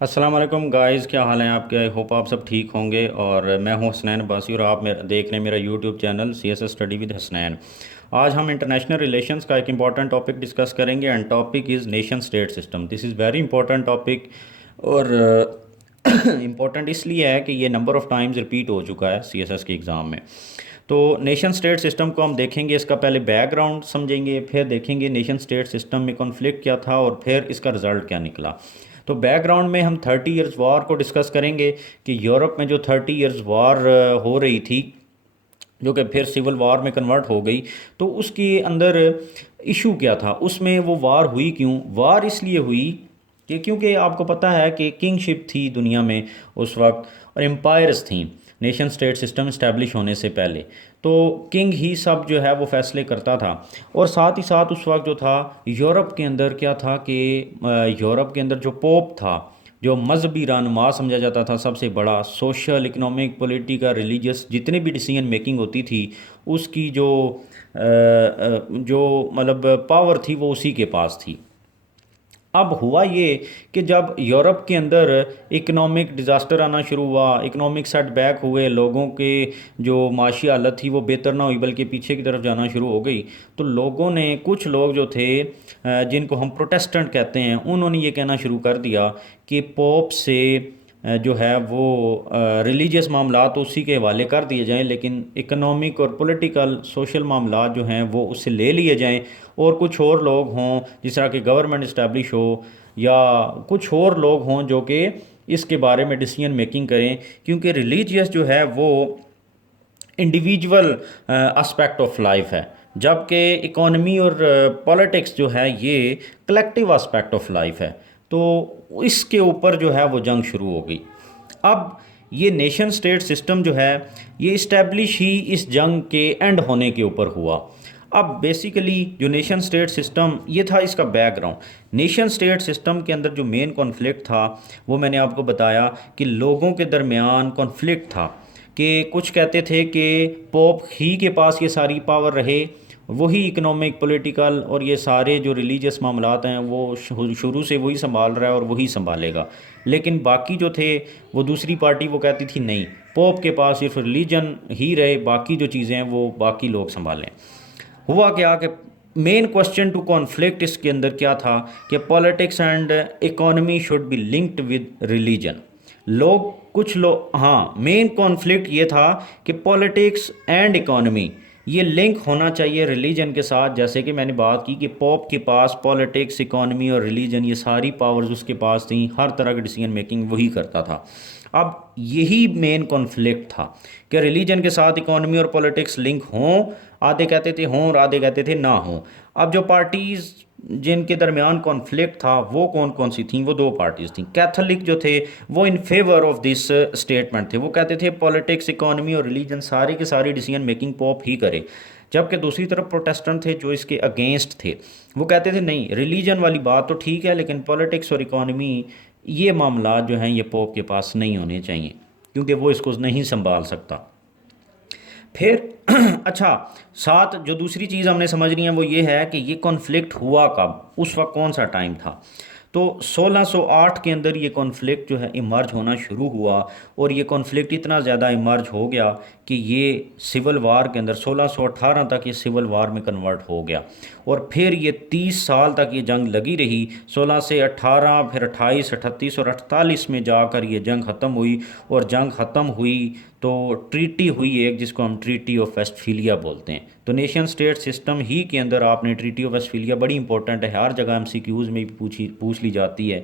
अस्सलाम वालेकुम गाइस, क्या हाल है आपके। आई होप आप सब ठीक होंगे। और मैं हूं हसनैन अब्बासी और आप देख रहे हैं मेरा YouTube channel CSS study with Hasnain. आज हम इंटरनेशनल रिलेशंस का एक इम्पॉर्टेंट टॉपिक डिस्कस करेंगे and topic is nation state system. This is very important topic. और इम्पॉर्टेंट इसलिए है कि ये नंबर ऑफ़ टाइम्स रिपीट हो चुका है CSS के एग्ज़ाम में। तो नेशन स्टेट सिस्टम को हम देखेंगे, इसका पहले बैकग्राउंड समझेंगे, फिर देखेंगे नेशन स्टेट सिस्टम में कॉन्फ्लिक्ट क्या था और फिर इसका रिज़ल्ट क्या निकला। तो बैकग्राउंड में हम 30 ईयर्स वार को डिस्कस करेंगे कि यूरोप में जो 30 ईयर्स वार हो रही थी, जो कि फिर सिविल वार में कन्वर्ट हो गई। तो उसके अंदर इशू क्या था, उसमें वो वार हुई क्यों। वार इसलिए हुई कि क्योंकि आपको पता है कि किंगशिप थी दुनिया में उस वक्त और एम्पायर्स थी नेशन स्टेट सिस्टम इस्टेब्लिश होने से पहले। तो किंग ही सब जो है वो फैसले करता था। और साथ ही साथ उस वक्त जो था यूरोप के अंदर क्या था कि यूरोप के अंदर जो पोप था, जो मजहबी रहनुमा समझा जाता था, सबसे बड़ा सोशल, इकोनॉमिक, पॉलिटिकल, रिलीजियस जितनी भी डिसीजन मेकिंग होती थी उसकी जो मतलब पावर थी वो उसी के पास थी। अब हुआ ये कि जब यूरोप के अंदर इकोनॉमिक डिज़ास्टर आना शुरू हुआ, इकोनॉमिक सेटबैक हुए, लोगों के जो माशी हालत थी वो बेहतर ना हुई बल्कि पीछे की तरफ जाना शुरू हो गई। तो लोगों ने, कुछ लोग जो थे जिनको हम प्रोटेस्टेंट कहते हैं, उन्होंने ये कहना शुरू कर दिया कि पोप से जो है वो रिलीजियस मामला तो उसी के हवाले कर दिए जाएं, लेकिन इकोनॉमिक और पॉलिटिकल सोशल मामला जो हैं वो उससे ले लिए जाएं। और कुछ और लोग हों, जिस तरह की गवर्नमेंट इस्टेब्लिश हो या कुछ और लोग हों जो कि इसके बारे में डिसीजन मेकिंग करें, क्योंकि रिलीजियस जो है वो इंडिविजुअल एस्पेक्ट ऑफ लाइफ है, जबकि इकोनॉमी और पॉलिटिक्स जो है ये कलेक्टिव एस्पेक्ट ऑफ लाइफ है। तो इसके ऊपर जो है वो जंग शुरू हो गई। अब ये नेशन स्टेट सिस्टम जो है ये इस्टेब्लिश ही इस जंग के एंड होने के ऊपर हुआ। अब बेसिकली जो नेशन स्टेट सिस्टम ये था, इसका बैकग्राउंड नेशन स्टेट सिस्टम के अंदर जो मेन कॉन्फ्लिक्ट था वो मैंने आपको बताया कि लोगों के दरमियान कॉन्फ्लिक्ट था। कि कुछ कहते थे कि पोप ही के पास ये सारी पावर रहे, वही इकोनॉमिक, पॉलिटिकल और ये सारे जो रिलीजियस मामलात हैं वो शुरू से वही संभाल रहा है और वही संभालेगा। लेकिन बाकी जो थे, वो दूसरी पार्टी वो कहती थी नहीं, पोप के पास सिर्फ रिलीजन ही रहे, बाकी जो चीज़ें हैं वो बाकी लोग संभालें। हुआ क्या कि मेन क्वेश्चन टू कॉन्फ्लिक्ट इसके अंदर क्या था कि politics and economy should be linked with religion. लोग, कुछ लोग, हाँ, मेन कॉन्फ्लिक्ट ये था कि पॉलिटिक्स एंड इकोनॉमी ये लिंक होना चाहिए रिलीजन के साथ। जैसे कि मैंने बात की कि पॉप के पास पॉलिटिक्स, इकोनॉमी और रिलीजन ये सारी पावर्स उसके पास थी, हर तरह की डिसीजन मेकिंग वही करता था। अब यही मेन कॉन्फ्लिक्ट था कि रिलीजन के साथ इकोनॉमी और पॉलिटिक्स लिंक हों। आधे कहते थे हों और आधे कहते थे ना हों। अब जो पार्टीज़ जिनके दरमियान कॉन्फ्लिक्ट था वो कौन कौन सी थीं, वो दो पार्टीज़ थीं। कैथोलिक जो थे वो in favour of this statement थे, वो कहते थे पॉलिटिक्स, इकोनॉमी और रिलीजन सारी की सारी डिसीजन मेकिंग पॉप ही करे। जबकि दूसरी तरफ प्रोटेस्टेंट थे जो इसके अगेंस्ट थे, वो कहते थे नहीं, रिलीजन वाली बात तो ठीक है लेकिन पॉलिटिक्स और इकोनॉमी ये मामला जो हैं ये पोप के पास नहीं होने चाहिए क्योंकि वो इसको नहीं संभाल सकता। फिर अच्छा, साथ जो दूसरी चीज़ हमने समझनी है वो ये है कि ये कॉन्फ्लिक्ट हुआ कब, उस वक्त कौन सा टाइम था। तो 1608 के अंदर ये कॉन्फ्लिक्ट जो है इमर्ज होना शुरू हुआ। और ये कॉन्फ्लिक्ट इतना ज़्यादा इमर्ज हो गया कि ये सिविल वार के अंदर 1618 तक ये सिविल वार में कन्वर्ट हो गया। और फिर ये 30 साल तक ये जंग लगी रही। 16 से 18, फिर 28, 38 और 48 में जाकर ये जंग ख़त्म हुई। और जंग ख़त्म हुई तो ट्रीटी हुई एक, जिसको हम ट्रीटी ऑफ वेस्टफीलिया बोलते हैं। तो नेशन स्टेट सिस्टम ही के अंदर आपने ट्रीटी ऑफ वेस्टफीलिया, बड़ी इंपॉर्टेंट है, हर जगह MCQs में भी पूछ ली जाती है।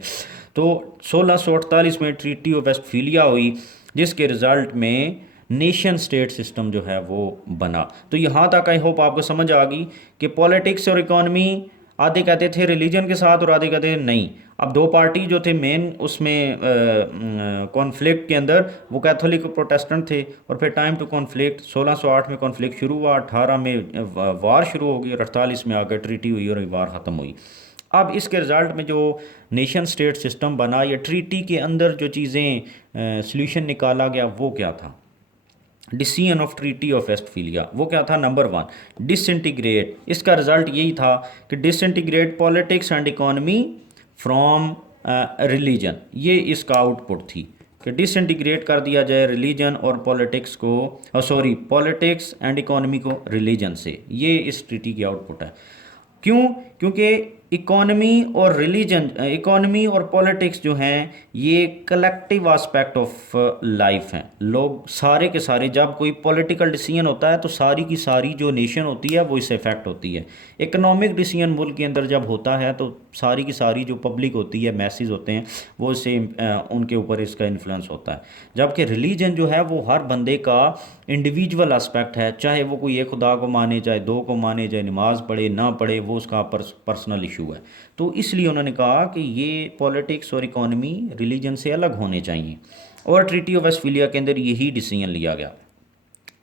तो 1648 में ट्रीटी ऑफ वेस्टफीलिया हुई जिसके रिज़ल्ट में नेशन स्टेट सिस्टम जो है वो बना। तो यहाँ तक आई होप आपको समझ आ गई कि पॉलिटिक्स और इकोनॉमी आधे कहते थे रिलीजन के साथ और आधे कहते थे नहीं। अब दो पार्टी जो थे मेन उसमें कॉन्फ्लिक्ट के अंदर, वो कैथोलिक और प्रोटेस्टेंट थे। और फिर टाइम टू कॉन्फ्लिक्ट 1608 में कॉन्फ्लिक्ट शुरू हुआ, 18 में वार शुरू हो गई और 48 में आकर ट्रीटी हुई और वार ख़त्म हुई। अब इसके रिज़ल्ट में जो नेशन स्टेट सिस्टम बना या ट्रीटी के अंदर जो चीज़ें सॉल्यूशन निकाला गया वो क्या था, डिसीजन ऑफ ट्रीटी ऑफ वेस्टफीलिया, वो क्या था। Number 1, disintegrate. इसका रिजल्ट यही था कि disintegrate politics and economy from religion, ये इसका आउटपुट थी कि डिसइंटीग्रेट कर दिया जाए रिलीजन और पॉलिटिक्स को, सॉरी पॉलिटिक्स एंड इकोनॉमी को रिलीजन से। ये इस ट्रीटी की आउटपुट है। क्यों? क्योंकि इकोनॉमी और पॉलिटिक्स जो हैं ये कलेक्टिव एस्पेक्ट ऑफ लाइफ हैं। लोग सारे के सारे, जब कोई पॉलिटिकल डिसीजन होता है तो सारी की सारी जो नेशन होती है वो इससे इफेक्ट होती है। इकोनॉमिक डिसीजन मुल्क के अंदर जब होता है तो सारी की सारी जो पब्लिक होती है, मैसेज होते हैं, वो इससे उनके ऊपर इसका इन्फ्लुएंस होता है। जबकि रिलीजन जो है वो हर बंदे का इंडिविजुअल एस्पेक्ट है, चाहे वो कोई एक खुदा को माने, चाहे दो को माने, चाहे नमाज पढ़े ना पढ़े, वो उसका पर्सनल इशू है। तो इसलिए उन्होंने कहा कि ये पॉलिटिक्स और इकोनॉमी रिलीजन से अलग होने चाहिए, और ट्रीटी ऑफ वेस्टफालिया के अंदर यही डिसीजन लिया गया।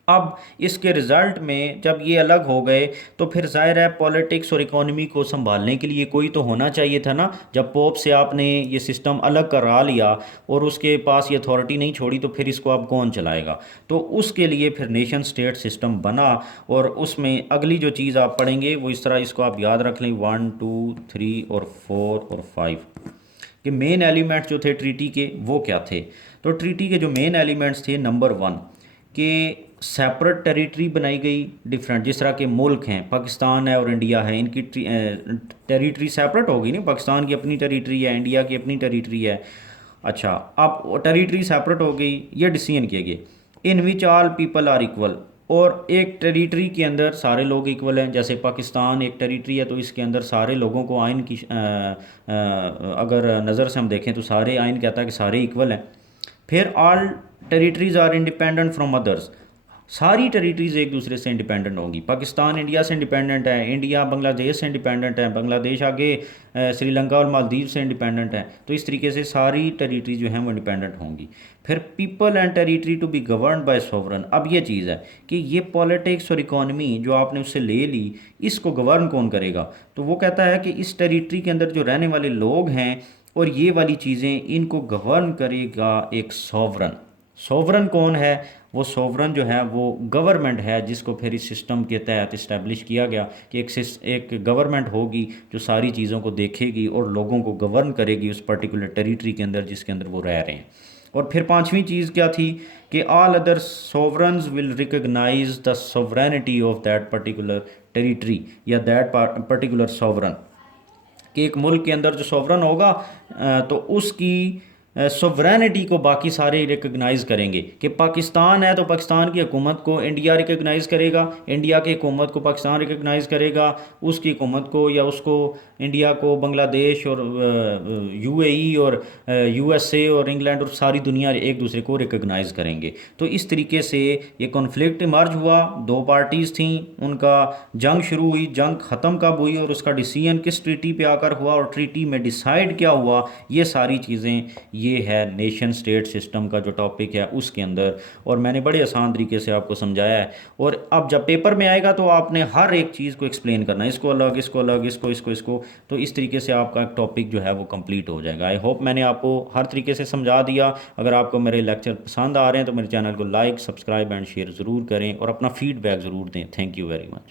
अब इसके रिज़ल्ट में जब ये अलग हो गए तो फिर ज़ाहिर है पॉलिटिक्स और इकोनॉमी को संभालने के लिए कोई तो होना चाहिए था ना। जब पोप से आपने ये सिस्टम अलग करा लिया और उसके पास ये अथॉरिटी नहीं छोड़ी, तो फिर इसको अब कौन चलाएगा? तो उसके लिए फिर नेशन स्टेट सिस्टम बना, और उसमें अगली जो चीज़ आप पढ़ेंगे वो इस तरह, इसको आप याद रख लें 1 2 3 और 4 और 5 कि मेन एलिमेंट जो थे ट्रीटी के वो क्या थे। तो ट्रीटी के जो मेन एलिमेंट्स थे, नंबर 1 कि सेपरेट टेरिटरी बनाई गई डिफरेंट, जिस तरह के मुल्क हैं पाकिस्तान है और इंडिया है, इनकी टेरिटरी सेपरेट होगी ना। पाकिस्तान की अपनी टेरिटरी है, इंडिया की अपनी टेरिटरी है। अच्छा, अब टेरिटरी सेपरेट हो गई, ये डिसीजन किए गए। In which all people are equal, और एक टेरिटरी के अंदर सारे लोग इक्वल हैं। जैसे पाकिस्तान एक टेरिटरी है तो इसके अंदर सारे लोगों को आइन की अगर नज़र से हम देखें तो सारे आइन कहता है कि सारे इक्वल हैं। फिर all territories are independent from others, सारी टेरिटरीज एक दूसरे से इंडिपेंडेंट होंगी। पाकिस्तान इंडिया से इंडिपेंडेंट है, इंडिया बांग्लादेश से इंडिपेंडेंट है, बांग्लादेश आगे श्रीलंका और मालदीव से इंडिपेंडेंट है। तो इस तरीके से सारी टेरिटरीज जो हैं वो इंडिपेंडेंट होंगी। फिर people and territory to be governed by sovereign. अब ये चीज़ है कि ये पॉलिटिक्स और इकोनॉमी जो आपने उससे ले ली, इसको गवर्न कौन करेगा? तो वो कहता है कि इस टेरिटरी के अंदर जो रहने वाले लोग हैं और ये वाली चीज़ें, इनको गवर्न करेगा एक सोवरन। सोवरन कौन है? वो सोवरन जो है वो गवर्नमेंट है, जिसको फिर इस सिस्टम के तहत इस्टेब्लिश किया गया कि एक गवर्नमेंट होगी जो सारी चीज़ों को देखेगी और लोगों को गवर्न करेगी उस पर्टिकुलर टेरिटरी के अंदर जिसके अंदर वो रह रहे हैं। और फिर पांचवी चीज़ क्या थी कि all other sovereigns will recognise the sovereignty of that particular territory या दैट पर्टिकुलर सोवरन, कि एक मुल्क के अंदर जो सोवरन होगा तो उसकी सोवरेनिटी को बाकी सारे रिकग्नाइज़ करेंगे। कि पाकिस्तान है तो पाकिस्तान की हुकूमत को इंडिया रिकग्नाइज़ करेगा, इंडिया की हुकूमत को पाकिस्तान रिकग्नाइज़ करेगा, उसकी हुकूमत को या उसको इंडिया को बांग्लादेश और यूएई और यूएसए और इंग्लैंड और सारी दुनिया एक दूसरे को रिकग्नाइज़ करेंगे। तो इस तरीके से ये कॉन्फ्लिक्ट इमर्ज हुआ, दो पार्टीज़ थीं, उनका जंग शुरू हुई। जंग ख़त्म कब हुई और उसका डिसीजन किस ट्रीटी पे आकर हुआ और ट्रीटी में डिसाइड क्या हुआ, ये सारी चीज़ें, ये है नेशन स्टेट सिस्टम का जो टॉपिक है उसके अंदर। और मैंने बड़े आसान तरीके से आपको समझाया है। और अब जब पेपर में आएगा तो आपने हर एक चीज़ को एक्सप्लेन करना है, इसको अलग, इसको अलग, इसको इसको इसको। तो इस तरीके से आपका टॉपिक जो है वो कंप्लीट हो जाएगा। आई होप मैंने आपको हर तरीके से समझा दिया। अगर आपको मेरे लेक्चर पसंद आ रहे हैं तो मेरे चैनल को लाइक, सब्सक्राइब एंड शेयर ज़रूर करें और अपना फीडबैक ज़रूर दें। Thank you very much.